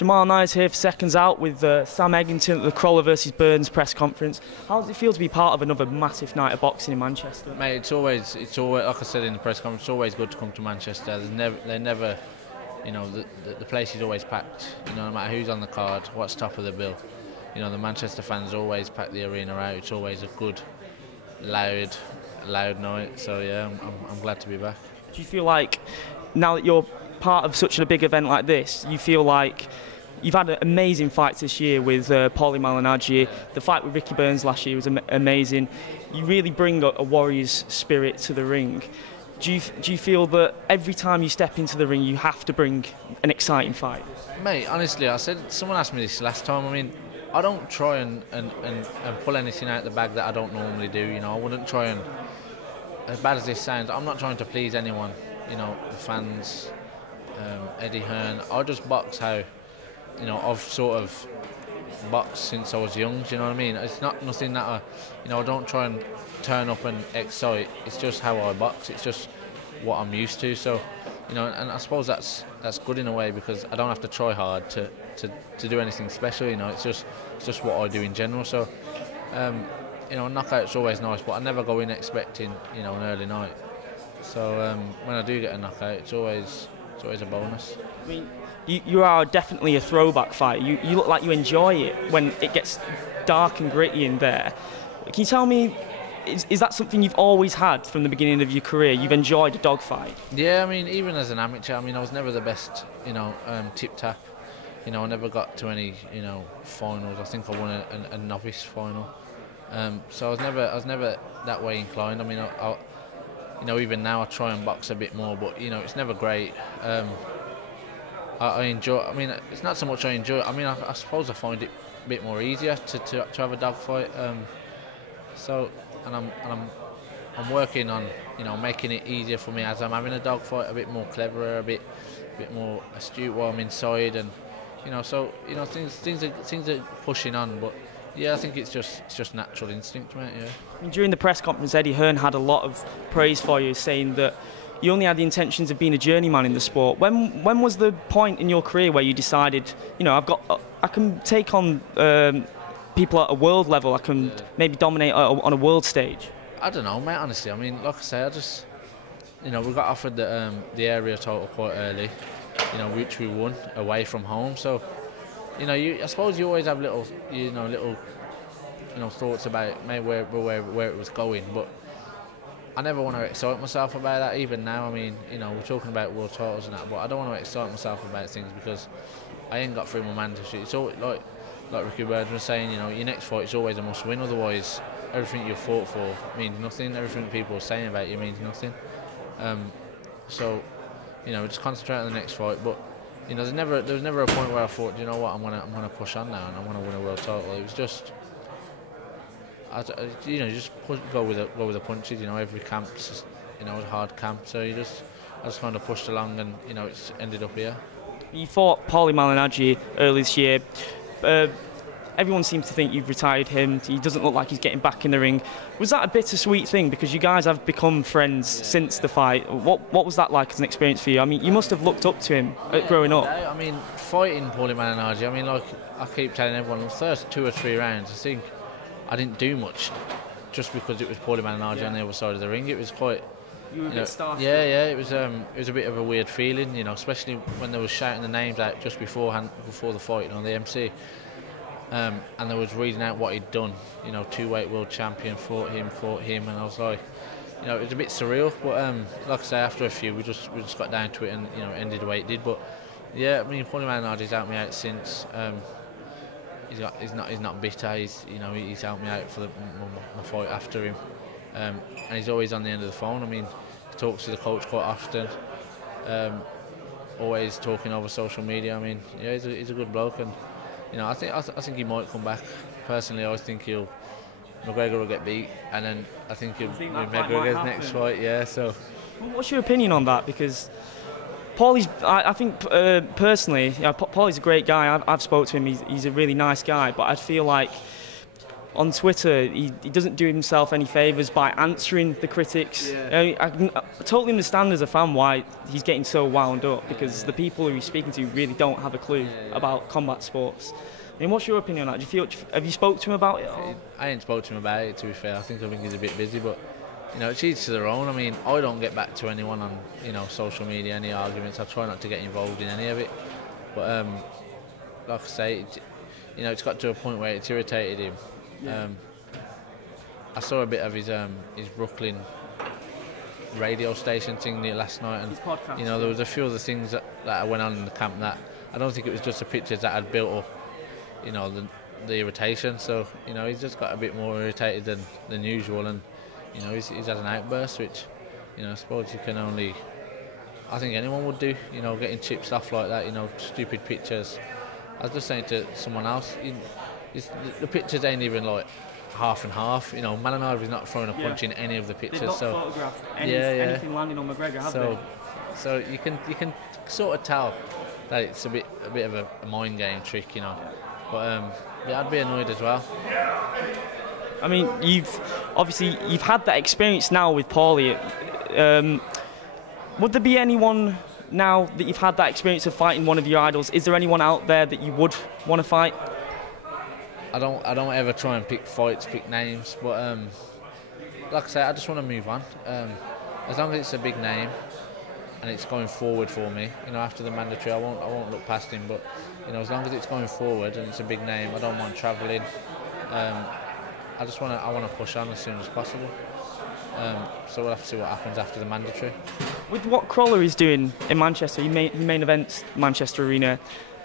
Jamal Nyers here for Seconds Out with Sam Eggington at the Crawler versus Burns press conference. How does it feel to be part of another massive night of boxing in Manchester? Mate, it's always like I said in the press conference, it's always good to come to Manchester. They're never, you know, the place is always packed. You know, no matter who's on the card, what's top of the bill. You know, the Manchester fans always pack the arena out. It's always a good, loud night. So yeah, I'm glad to be back. Do you feel like now that you're part of such a big event like this, you feel like you've had amazing fights this year with Paulie Malignaggi. The fight with Ricky Burns last year was amazing. You really bring a warrior's spirit to the ring. Do you feel that every time you step into the ring you have to bring an exciting fight? Mate, honestly, someone asked me this last time. I mean, I don't try and pull anything out of the bag that I don't normally do. You know, I wouldn't try and, as bad as this sounds, I'm not trying to please anyone. You know, the fans, Eddie Hearn. I just box how, you know, I've sort of boxed since I was young. Do you know what I mean? It's not nothing that I don't try and turn up and excite. It's just how I box. It's just what I'm used to. So, you know, and I suppose that's good in a way because I don't have to try hard to do anything special. You know, it's just what I do in general. So, you know, a knockout's always nice, but I never go in expecting, you know, an early night. So when I do get a knockout, it's always a bonus. I mean, you are definitely a throwback fighter. You look like you enjoy it when it gets dark and gritty in there. Can you tell me, is that something you've always had from the beginning of your career? You've enjoyed a dogfight? Yeah, I mean, even as an amateur, I mean, I was never the best, you know, tip-tap. You know, I never got to any, you know, finals. I think I won a novice final. So I was never that way inclined. I mean, you know, even now I try and box a bit more, but you know, it's never great. I enjoy. I mean, it's not so much I enjoy. I mean, I suppose I find it a bit more easier to have a dogfight. So, and I'm working on, you know, making it easier for me as I'm having a dogfight, a bit more cleverer, a bit more astute while I'm inside, and you know, so you know, things are pushing on, but. Yeah, I think it's just natural instinct, mate. Yeah. I mean, during the press conference, Eddie Hearn had a lot of praise for you, saying that you only had the intentions of being a journeyman in the sport. When was the point in your career where you decided, you know, I can take on people at a world level, I can maybe dominate on a world stage? I don't know, mate. Honestly, I mean, like I say, you know, we got offered the area title quite early, you know, which we won away from home, so. You know, I suppose you always have little thoughts about maybe where it was going, but I never want to excite myself about that. Even now, I mean, you know, we're talking about world titles and that, but I don't want to excite myself about things because I ain't got through my mandatory. It's all like Ricky Burns was saying, you know, your next fight is always a must-win. Otherwise, everything you fought for means nothing. Everything people are saying about you means nothing. So, you know, just concentrate on the next fight, but. You know, there was never a point where I thought, you know what, I'm gonna push on now and I want to win a world title. It was just, you know, just go with the punches. You know, every camp's just, you know, a hard camp, so I just kind of pushed along, and you know, it's ended up here. You fought Paulie Malignaggi early this year. Everyone seems to think you've retired him. He doesn't look like he's getting back in the ring. Was that a bittersweet thing? Because you guys have become friends since the fight. What was that like as an experience for you? I mean, you must have looked up to him growing up. I mean, fighting Paulie Malignaggi, I mean, like I keep telling everyone, the first 2 or 3 rounds, I think I didn't do much just because it was Paulie Malignaggi on the other side of the ring. It was quite... You were a bit starstruck. Yeah, it was a bit of a weird feeling, you know, especially when they were shouting the names out just before the fight, you know, the MC. And they was reading out what he'd done, you know, 2-weight world champion, fought him, and I was like, you know, it was a bit surreal, but like I say, after a few, we just got down to it, and you know, it ended the way it did. But yeah, I mean, Paulie Malignaggi's helped me out since. He's not bitter. He's helped me out for my fight after him, and he's always on the end of the phone. I mean, he talks to the coach quite often. Always talking over social media. I mean, yeah, he's a good bloke, and. You know, I think he might come back. Personally, I think McGregor will get beat, and then I think he'll win McGregor's next fight. Yeah. So, what's your opinion on that? Because Paulie's, I think personally, you know, Paulie's a great guy. I've spoke to him. He's a really nice guy, but I feel like on Twitter, he doesn't do himself any favours by answering the critics. Yeah. I totally understand as a fan why he's getting so wound up, because the people who he's speaking to really don't have a clue about combat sports. I mean, what's your opinion on that? Have you spoke to him about it? I ain't spoke to him about it, to be fair. I think he's a bit busy, but it's each to their own. I mean, I don't get back to anyone on social media, any arguments. I try not to get involved in any of it. But like I say, it's got to a point where it's irritated him. Yeah. I saw a bit of his Brooklyn radio station thing last night, and his podcast, there was a few other things that went on in the camp that I don't think it was just the pictures that had built up, the irritation. So he's just got a bit more irritated than usual, and he's had an outburst, which I suppose you can only. I think anyone would do, getting chips off like that, stupid pictures. I was just saying to someone else, the pictures ain't even like half and half. Malignaggi's not throwing a punch in any of the pictures. They've not so photographed anything landing on McGregor, have they? So you can sort of tell that it's a bit of a mind game trick, But I'd be annoyed as well. I mean, you've had that experience now with Paulie. Would there be anyone now that you've had that experience of fighting one of your idols? Is there anyone out there that you would want to fight? I don't ever try and pick fights, pick names, but like I say, I just want to move on. As long as it's a big name and it's going forward for me, after the mandatory, I won't look past him. But as long as it's going forward and it's a big name, I don't mind travelling. I want to push on as soon as possible. So we'll have to see what happens after the mandatory. With what Crawler is doing in Manchester, he main events Manchester Arena.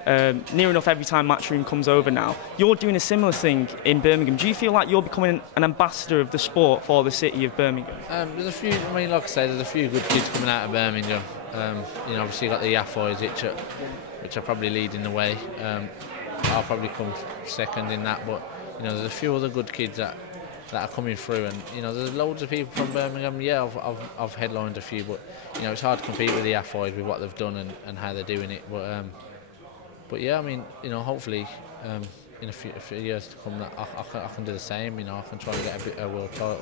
Near enough every time Matchroom comes over now. You're doing a similar thing in Birmingham. Do you feel like you're becoming an ambassador of the sport for the city of Birmingham? There's a few. I mean, like I say, there's a few good kids coming out of Birmingham. Obviously you got the Yaffoys, which are probably leading the way. I'll probably come second in that, but there's a few other good kids that are coming through, and there's loads of people from Birmingham. Yeah, I've headlined a few, but it's hard to compete with the Yaffoys with what they've done and how they're doing it. But yeah, I mean, hopefully in a few years to come, that I can do the same. I can try and get a world title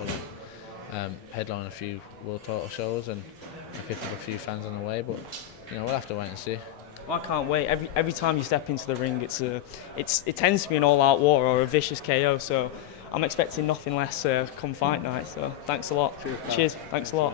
and headline a few world title shows and pick up a few fans on the way. But we'll have to wait and see. Well, I can't wait. Every time you step into the ring, it tends to be an all-out war or a vicious KO. So I'm expecting nothing less come fight night. So thanks a lot. Cheers. Thanks a lot.